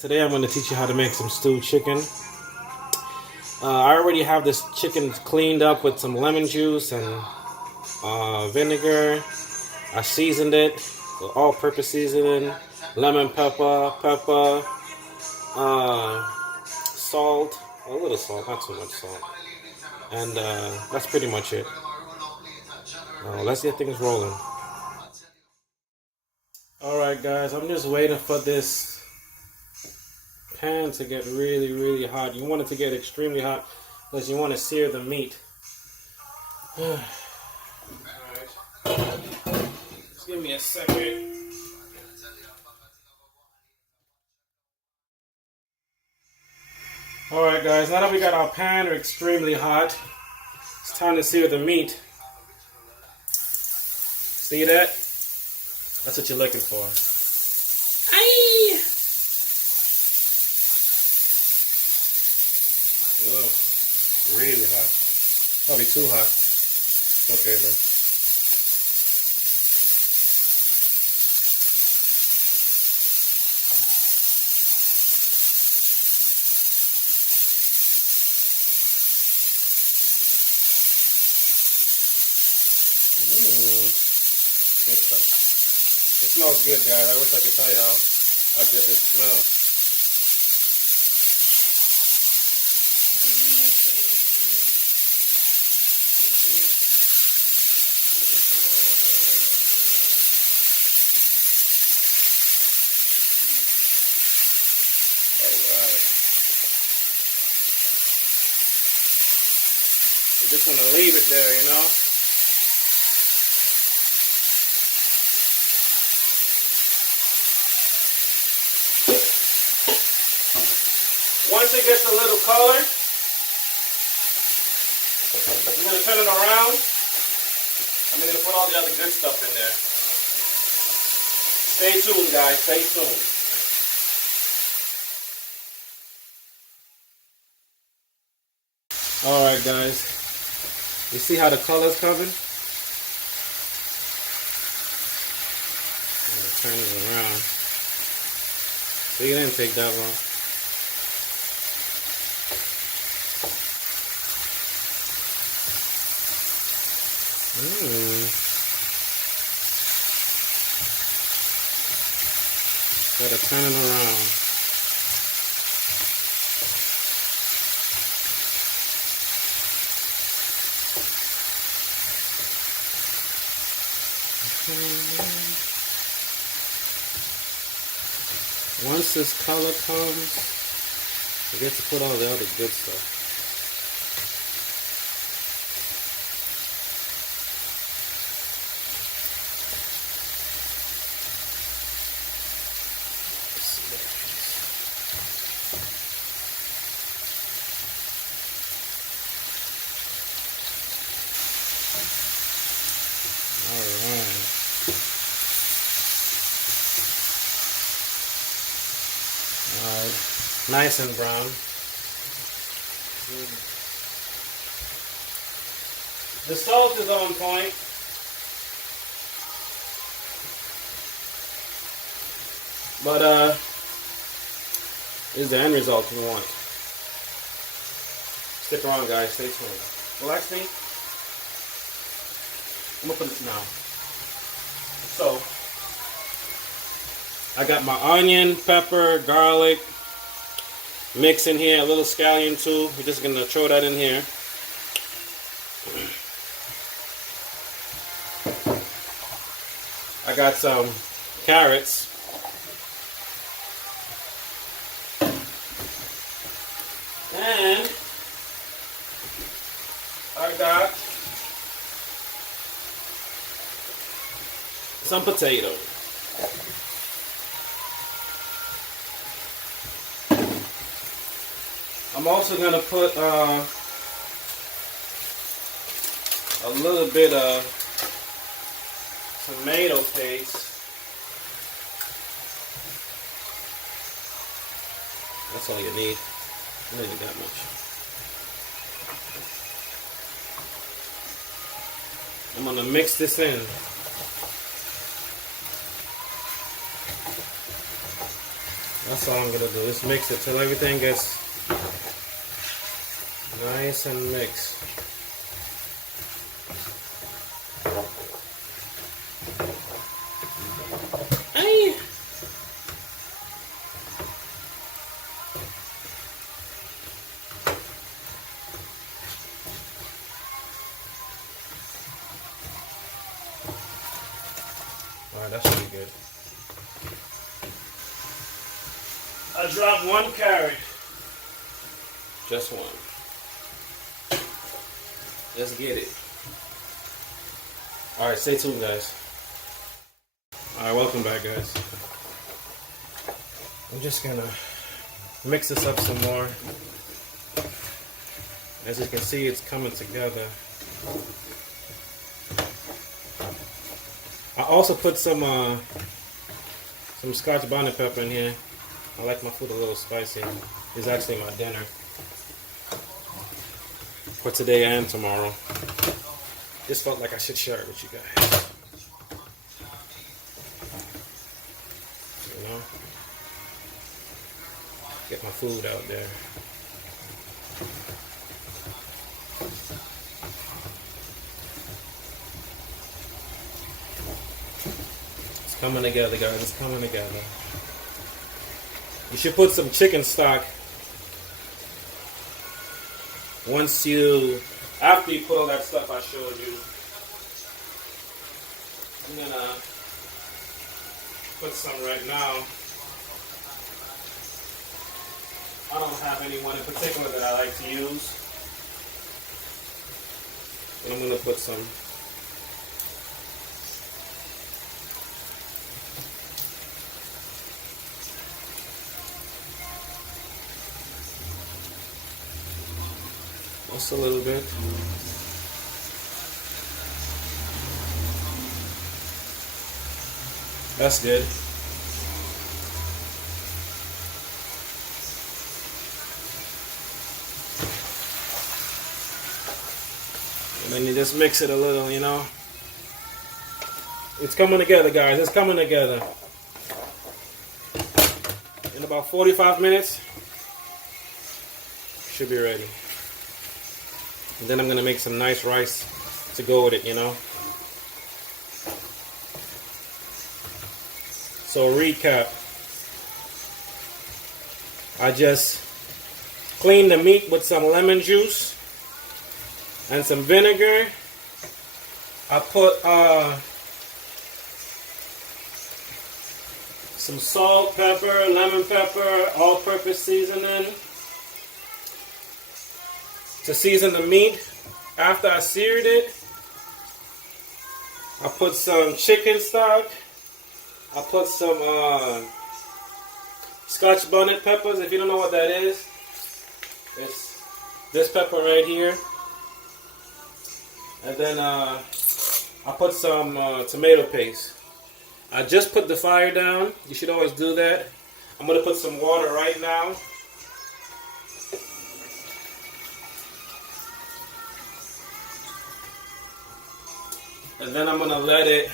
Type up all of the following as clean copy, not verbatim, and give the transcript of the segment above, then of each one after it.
Today I'm going to teach you how to make some stewed chicken. I already have this chicken cleaned up with some lemon juice and vinegar. I seasoned it with all-purpose seasoning, lemon pepper, salt, a little salt, not too much salt. And that's pretty much it. Let's get things rolling. Alright guys, I'm just waiting for this pan to get really hot. You want it to get extremely hot because you want to sear the meat. Alright. Just give me a second. Alright guys, now that we got our pan extremely hot, it's time to sear the meat. See that? That's what you're looking for. Aye! Oh, really hot. Probably too hot. Okay then. Good stuff. It smells good, guys. I wish I could tell you how I get this smell. Alright. You just want to leave it there, you know? Once it gets a little color, I'm going to turn it around. I'm going to put all the other good stuff in there. Stay tuned, guys. Stay tuned. Alright, guys. You see how the color's coming? I'm going to turn it around. See, it didn't take that long. Gotta turn it around. Once this color comes, you get to put all the other good stuff. Alright, nice and brown. The salt is on point. But is the end result you want. Stick around, guys. Stay tuned. Relax me. I'm gonna put this now. So I got my onion, pepper, garlic mix in here, a little scallion too. We're just gonna throw that in here. I got some carrots. And I got some potatoes. I'm also going to put a little bit of tomato paste. That's all you need. You don't need that much. I'm going to mix this in. That's all I'm gonna do. Just mix it till everything gets nice and mixed. Hey. Alright, that should be good. I dropped 1 carrot. Just 1. Let's get it. Alright, stay tuned, guys. Alright, welcome back, guys. I'm just gonna mix this up some more. As you can see, it's coming together. I also put some Scotch bonnet pepper in here. I like my food a little spicy. It's actually my dinner for today and tomorrow. Just felt like I should share it with you guys. You know? Get my food out there. It's coming together, guys. It's coming together. You should put some chicken stock after you put all that stuff I showed you. I'm gonna put some right now. I don't have anyone in particular that I like to use. But I'm gonna put some. Just a little bit. That's good. And then you just mix it a little, you know. It's coming together, guys. It's coming together. In about 45 minutes, should be ready. And then I'm going to make some nice rice to go with it, you know. So recap. I just cleaned the meat with some lemon juice and some vinegar. I put some salt, pepper, lemon pepper, all-purpose seasoning to season the meat. After I seared it, I put some chicken stock. I put some Scotch bonnet peppers. If you don't know what that is, it's this pepper right here. And then I put some tomato paste. I just put the fire down. You should always do that. I'm going to put some water right now. And then I'm going to let it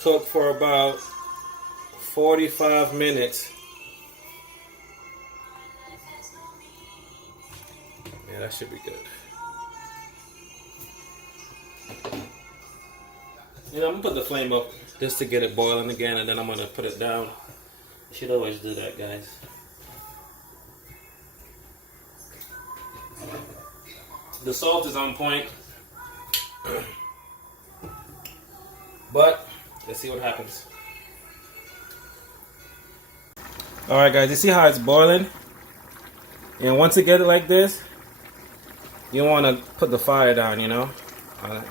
cook for about 45 minutes. Yeah, that should be good. You know, I'm going to put the flame up just to get it boiling again, and then I'm going to put it down. You should always do that, guys. The salt is on point. But let's see what happens. Alright guys, you see how it's boiling? And once it gets like this, you want to put the fire down, you know? I'm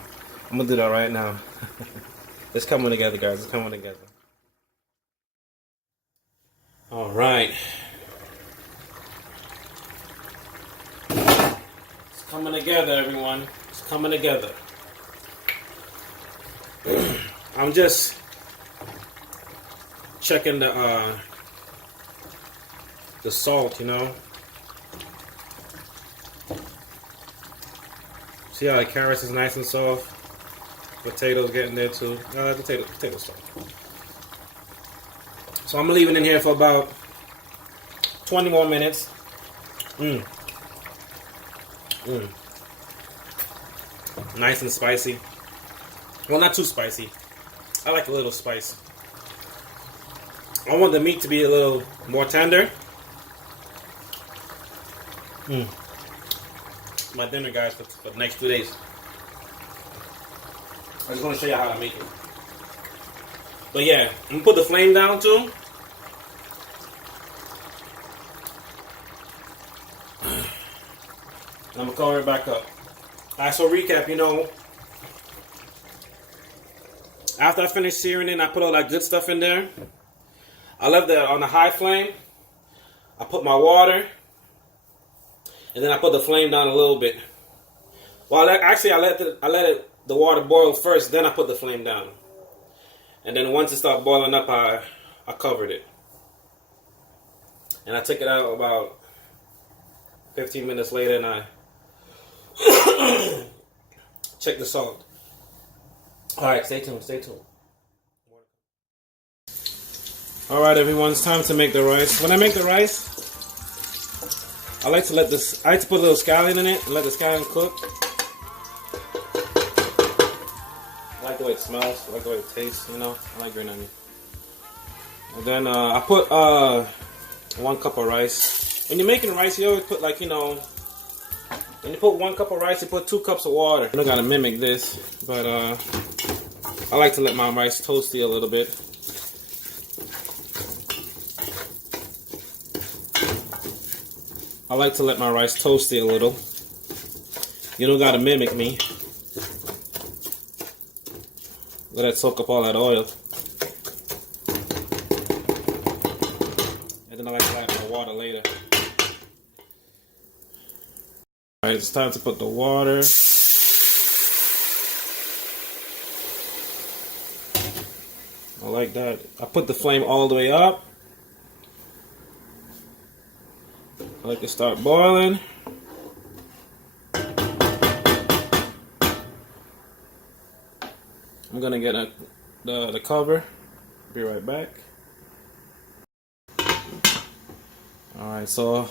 going to do that right now. It's coming together, guys. It's coming together. Alright. It's coming together, everyone. It's coming together. I'm just checking the salt, you know. See how the carrots is nice and soft. Potatoes getting there too. Potato soft. So I'm leaving in here for about 20 more minutes. Mmm. Mmm. Nice and spicy. Well, not too spicy. I like a little spice. I want the meat to be a little more tender. Mmm. My dinner, guys, for the next 2 days. I just want to show you how to make it. But yeah, I'm gonna put the flame down too. I'm gonna cover it back up. Alright, so recap, you know, after I finished searing it, I put all that good stuff in there. I left it on the high flame. I put my water, and then I put the flame down a little bit. Well, actually, I let the water boil first, then I put the flame down. And then once it started boiling up, I covered it. And I took it out about 15 minutes later, and I checked the salt. Alright, stay tuned, stay tuned. Alright, everyone, it's time to make the rice. When I make the rice, I like to put a little scallion in it and let the scallion cook. I like the way it smells, I like the way it tastes, you know. I like green onion. And then I put 1 cup of rice. When you're making rice, you always put, like, you know, when you put 1 cup of rice, you put 2 cups of water. I don't gotta mimic this, but I like to let my rice toasty a little bit. I like to let my rice toasty a little. You don't gotta mimic me. Let it soak up all that oil. And then I like to add my water later. Alright, it's time to put the water. I like that. I put the flame all the way up. I like to start boiling. I'm gonna get the cover. Be right back. Alright, so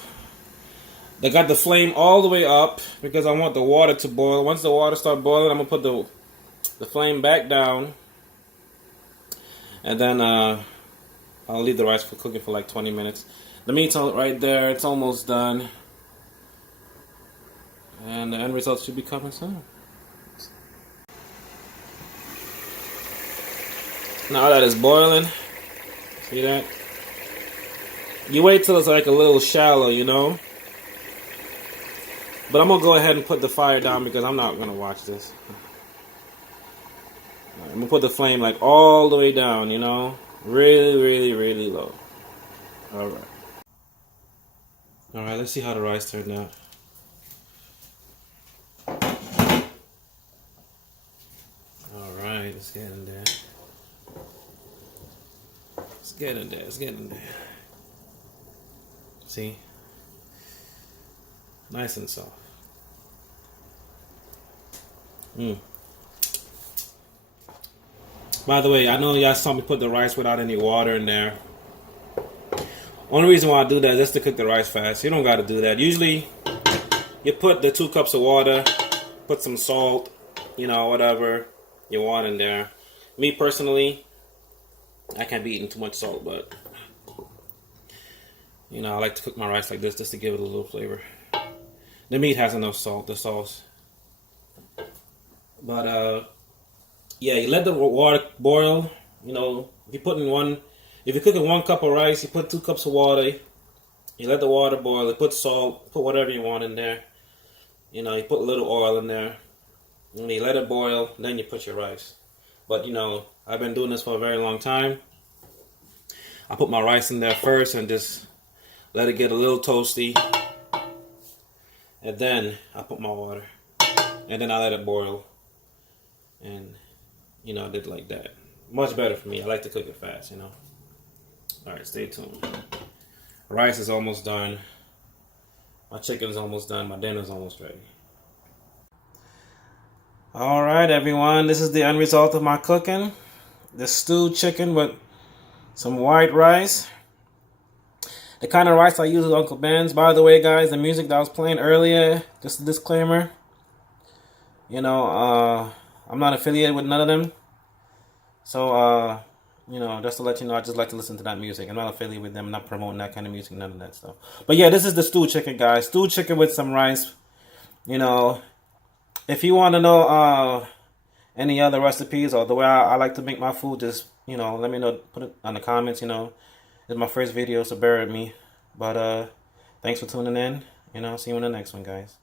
I got the flame all the way up because I want the water to boil. Once the water starts boiling, I'm gonna put the flame back down, and then I'll leave the rice for cooking for like 20 minutes. The meat's right there, it's almost done, and the end result should be coming soon. Now that it's boiling, see that? You wait till it's like a little shallow, you know? But I'm going to go ahead and put the fire down because I'm not going to watch this. I'm going to put the flame like all the way down, you know? Really, really, really low. Alright. Alright, let's see how the rice turned out. Alright, let's get in there. Let's get in there, let's get in there. See? Nice and soft. By the way, I know y'all saw me put the rice without any water in there. Only reason why I do that is just to cook the rice fast. You don't got to do that. Usually, you put the 2 cups of water, put some salt, you know, whatever you want in there. Me personally, I can't be eating too much salt, but you know, I like to cook my rice like this just to give it a little flavor. The meat has enough salt, the sauce. But yeah, you let the water boil. You know, if you're cooking 1 cup of rice, you put 2 cups of water. You let the water boil. You put salt, put whatever you want in there. You know, you put a little oil in there. And you let it boil, then you put your rice. But you know, I've been doing this for a very long time. I put my rice in there first and just let it get a little toasty. And then I put my water. And then I let it boil. And, you know, I did like that. Much better for me. I like to cook it fast, you know. Alright, stay tuned. Rice is almost done. My chicken's almost done. My dinner's almost ready. Alright, everyone. This is the end result of my cooking. The stewed chicken with some white rice. The kind of rice I use is Uncle Ben's. By the way, guys, the music that I was playing earlier, just a disclaimer, you know, I'm not affiliated with none of them. So, you know, just to let you know, I just like to listen to that music. I'm not affiliated with them. I'm not promoting that kind of music, none of that stuff. But yeah, this is the stewed chicken, guys. Stewed chicken with some rice. You know, if you want to know any other recipes or the way I like to make my food, just, you know, let me know. Put it on the comments, you know. It's my first video, so bear with me. But thanks for tuning in. You know, see you in the next one, guys.